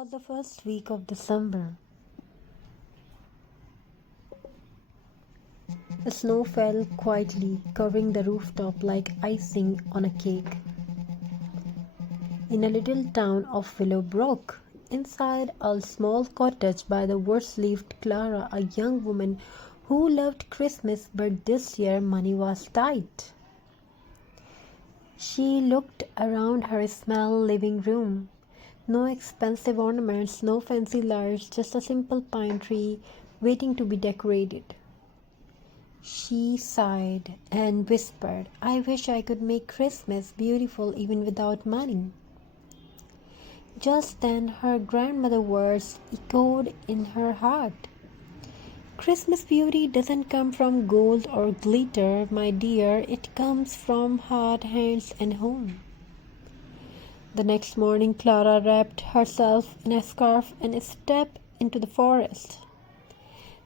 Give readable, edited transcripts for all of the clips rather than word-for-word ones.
was the first week of December. The snow fell quietly, covering the rooftop like icing on a cake. In a little town of Willowbrook, inside a small cottage by the woods lived Clara, a young woman who loved Christmas, but this year money was tight. She looked around her small living room. No expensive ornaments, no fancy lights, just a simple pine tree waiting to be decorated. She sighed and whispered, I wish I could make Christmas beautiful even without money. Just then her grandmother's words echoed in her heart. Christmas beauty doesn't come from gold or glitter, my dear. It comes from heart, hands, and home. The next morning, Clara wrapped herself in a scarf and stepped into the forest.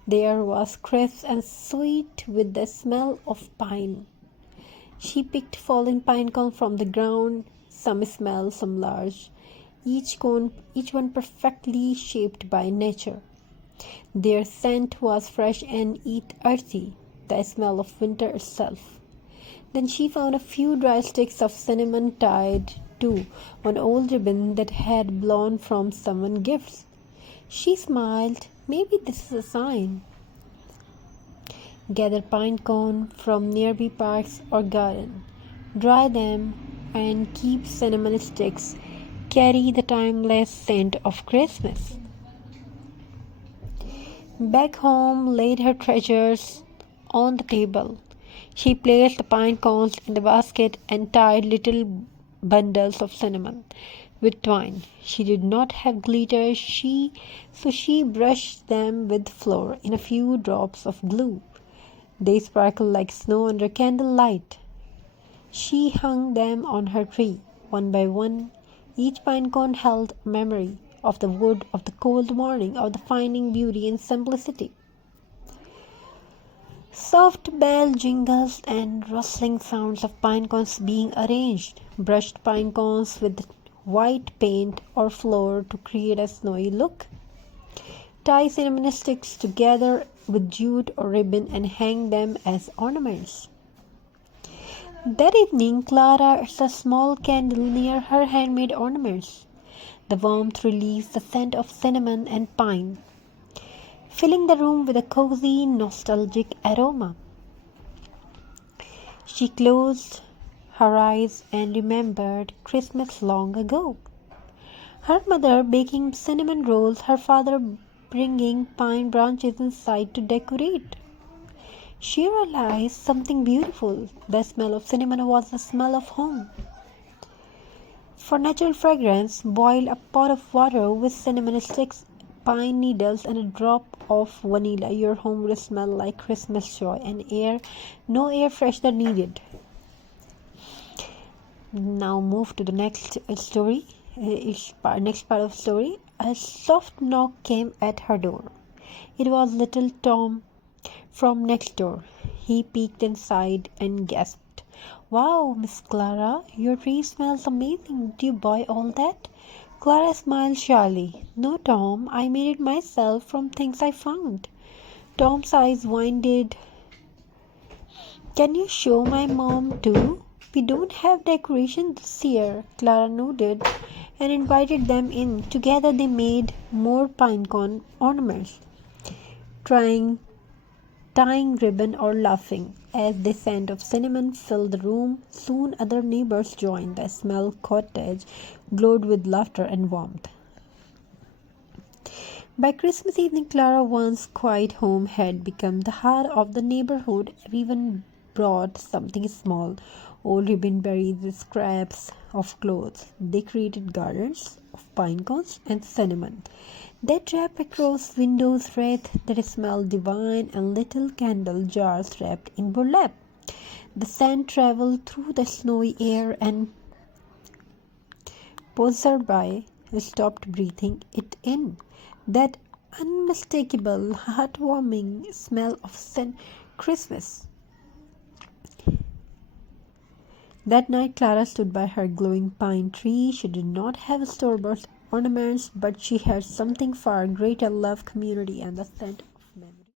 The air was crisp and sweet with the smell of pine. She picked fallen pine cones from the ground, some small, some large, each one perfectly shaped by nature. Their scent was fresh and yet earthy, the smell of winter itself. Then she found a few dry sticks of cinnamon tied to an old ribbon that had blown from someone's gifts. She smiled. Maybe this is a sign. Gather pine cones from nearby parks or garden. Dry them and keep cinnamon sticks. Carry the timeless scent of Christmas. Back home laid her treasures on the table. She placed the pine cones in the basket and tied little bundles of cinnamon with twine. She did not have glitter, so she brushed them with flour in a few drops of glue. They sparkled like snow under candlelight. She hung them on her tree, one by one. Each pine cone held a memory of the wood, of the cold morning, of the finding beauty in simplicity. Soft bell jingles and rustling sounds of pine cones being arranged, brushed pine cones with white paint or flour to create a snowy look. Tie cinnamon sticks together with jute or ribbon and hang them as ornaments. That evening, Clara lit a small candle near her handmade ornaments. The warmth released the scent of cinnamon and pine, filling the room with a cozy, nostalgic aroma. She closed her eyes and remembered Christmas long ago. Her mother baking cinnamon rolls, her father bringing pine branches inside to decorate. She realized something beautiful. The smell of cinnamon was the smell of home. For natural fragrance, boil a pot of water with cinnamon sticks, pine needles, and a drop of vanilla. Your home will smell like Christmas joy and air. No air freshener needed. Now move to the next story. Next part of the story. A soft knock came at her door. It was little Tom from next door. He peeked inside and gasped. Wow, Miss Clara, your tree smells amazing. Did you buy all that? Clara smiled shyly. No, Tom, I made it myself from things I found. Tom's eyes widened. Can you show my mom too? We don't have decoration this year. Clara nodded and invited them in. Together they made more pine cone ornaments, tying ribbon or laughing as the scent of cinnamon filled the room. Soon other neighbors joined. The small cottage glowed with laughter and warmth. By Christmas evening, Clara, once quiet home, had become the heart of the neighborhood. Everyone brought something small, old ribbon berries, scraps of clothes. They created gardens of pine cones and cinnamon. They draped across windows wreaths that smelled divine and little candle jars wrapped in burlap. The scent traveled through the snowy air and passersby stopped breathing it in. That unmistakable, heartwarming smell of Christmas. That night Clara stood by her glowing pine tree. She did not have store-bought ornaments, but she had something far greater: love, community, and the scent